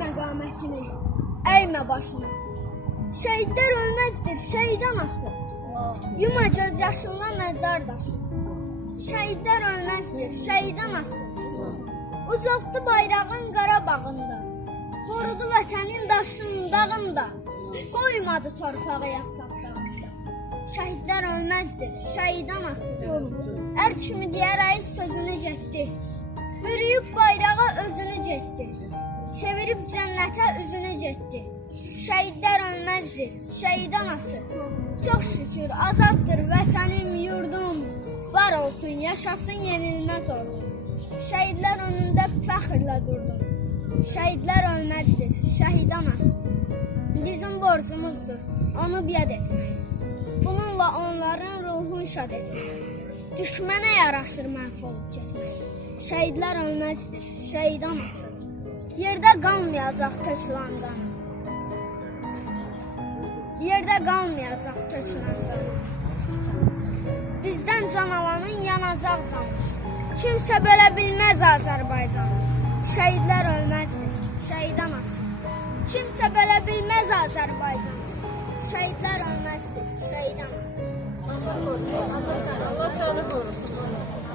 Eğme qamətini, eğme başını. Şəhidlər ölməzdir, şəhid anası. Yuma göz yaşınla məzar daşı. Şəhidlər ölməzdir, şəhid anası. Uzatdı bayrağın Qarabağında. Qorudu vətənin daşının dağında. Qoymadı torpağı yataqda. Şəhidlər ölməzdir, şəhid anası. Ər kimi deyərək sözünü getdi. Bürüyüb bayrağa özünü getdi. Çevirib cənnətə üzünü getdi. Şəhidlər ölməzdir, şəhid anası. Çox şükür azaddır vətənim, yurdum. Var olsun, yaşasın yenilməz ordum. Şəhidlər önündə fəxrlə durdum. Şəhidlər ölməzdir, şəhid anası. Bizim borcumuzdur onu biad etmək. Bununla onların ruhunu şad etmək. Düşmənə yaraşır məhv olub getmək. Şəhidlər ölməzdir, şəhid anası. Yerdə qalmayacaq tökülən qan. Yerdə qalmayacaq tökülən qan. Bizdən can alanın yanacaq canı. Kimsə belə bilməz Azərbaycanı. Şəhidlər ölməzdir, şəhid anası. Kimsə belə bilməz Azərbaycanı. Şəhidlər ölməzdir, şəhid anası. Allah səni qorusun.